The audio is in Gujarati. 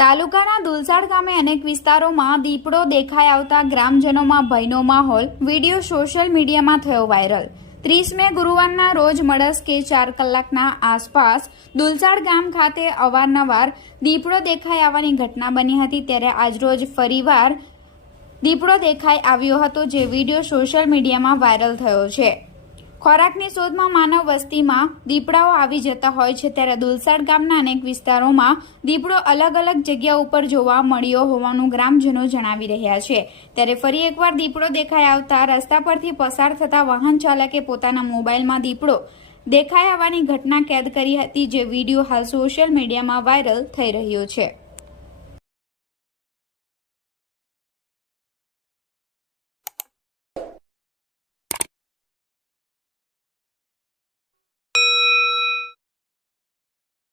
તાલુકાના દુલસાડ ગામે અનેક વિસ્તારોમાં દીપડો દેખાઈ આવતા ગ્રામજનોમાં ભયનો માહોલ. વીડિયો સોશિયલ મીડિયામાં થયો વાયરલ. ત્રીસ મે ગુરુવારના રોજ મળસ કે ચાર કલાકના આસપાસ દુલસાડ ગામ ખાતે અવારનવાર દીપડો દેખાઈ આવવાની ઘટના બની હતી ત્યારે આજરોજ ફરીવાર દીપડો દેખાઈ આવ્યો હતો જે વીડિયો સોશિયલ મીડિયામાં વાયરલ થયો છે. ખોરાકની શોધમાં માનવ વસ્તીમાં દીપડાઓ આવી જતા હોય છે ત્યારે દુલસાડ ગામના અનેક વિસ્તારોમાં દીપડો અલગ અલગ જગ્યા ઉપર જોવા મળ્યો હોવાનું ગ્રામજનો જણાવી રહ્યા છે. ત્યારે ફરી એકવાર દીપડો દેખાઈ આવતા રસ્તા પરથી પસાર થતા વાહન ચાલકે પોતાના મોબાઈલમાં દીપડો દેખાઈ આવવાની ઘટના કેદ કરી હતી જે વીડિયો હાલ સોશિયલ મીડિયામાં વાયરલ થઈ રહ્યો છે.